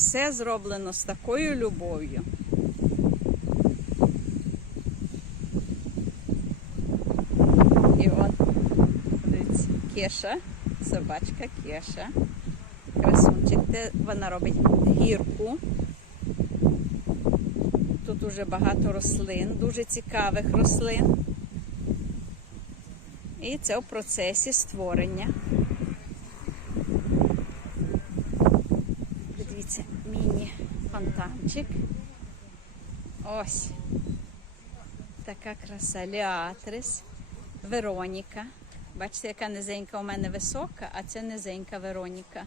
Все зроблено з такою любов'ю. І вон, дивіться, Кеша, собачка Кеша. Красунчик, де вона робить гірку. Тут дуже багато рослин, дуже цікавих рослин. І це в процесі створення. Дивіться, міні-фонтанчик. Ось. Така краса. Ліатрис. Вероніка. Бачите, яка низенька у мене висока, а це низенька Вероніка.